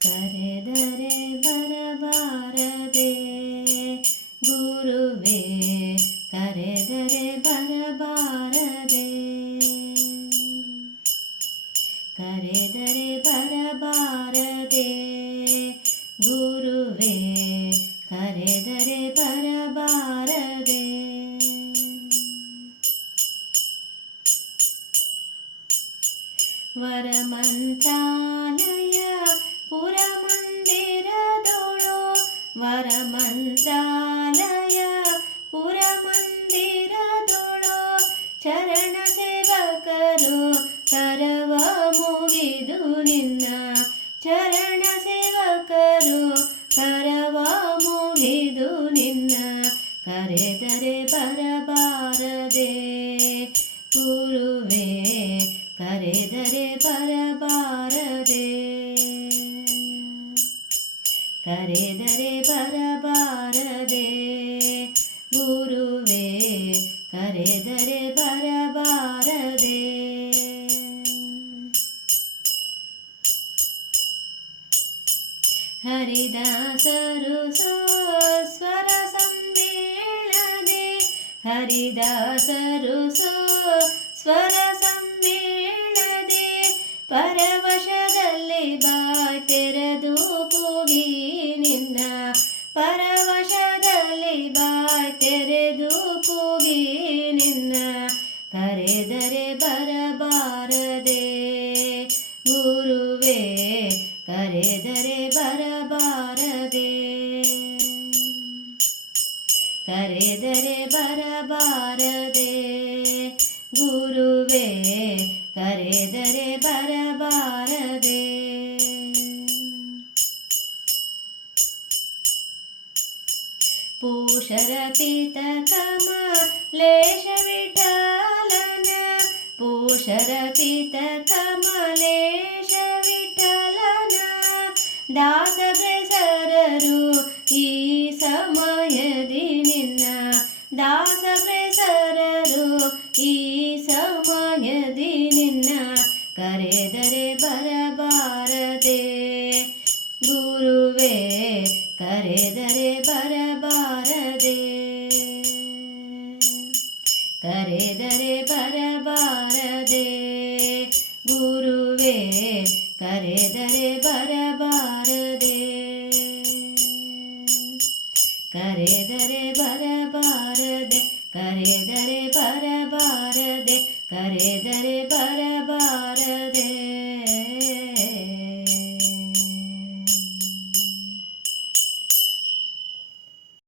ಕರೆದರೆ ಬರಬಾರದೆ ಗುರುವೇ ಕರೆದರೆ ಬರಬಾರದೆ ಕರೆದರೆ ಬರಬಾರದೆ ಗುರುವೇ ಕರೆದರೆ ಬರಬಾರದೆ ವರಮಂತ್ರಾಲಯ ಪುರಮಂದಿರದೊಳು ವರಮಂತ್ರಾಲಯ ಪುರಮಂದಿರದೊಳು ಚರಣ ಸೇವಕರು ಕರವ ಮುಗಿದು ನಿನ್ನ ಚರಣ ಸೇವಕರು ಕರವ ಮುಗಿದು ನಿನ್ನ ಕರೆದರೆ ಬರಬಾರದೆ ಗುರುವೇ ಕರೆದರೆ ಬರಬಾರದೆ ಕರೆದರೆ ಬರಬಾರದೆ ಗುರುವೇ ಕರೆದರೆ ಬರಬಾರದೆ ಹರಿದಾಸರು ಸ್ವರ ಸಮ್ಮೇಳದೆ ಹರಿದಾಸರು ಸ್ವರ ಸಮ್ಮೇಳದೆ ಪರವಶದಲ್ಲಿ ಗುರುವೇ ಕರೆದರೆ ಬರಬಾರದೆ. ಕರೆದರೆ ಬರಬಾರದೆ. ಗುರುವೇ ಕರೆದರೆ ಬರಬಾರದೆ. ಪೂಷರ ಪಿತ ಕಮಲೇಶ ವಿಠಾಲನ ಪೂಷರ ದಾಸ ಪ್ರಸರರು ಈ ಸಮಯದಿ ನಿನ್ನ ದಾಸಪ್ರೇಸರರು ಈ ಸಮಯದಿ ನಿನ್ನ ಕರೆದರೆ ಬರಬಾರದೆ. ಗುರುವೇ, ಕರೆದರೆ ಬರಬಾರದೆ. ಕರೆದರೆ ಬರಬಾರದೆ. ಗುರುವೇ, ಕರೆದರೆ ಕರೆದರೆ ಬರಬಾರದೆ ಕರೆದರೆ ಬರಬಾರದೆ ಕರೆದರೆ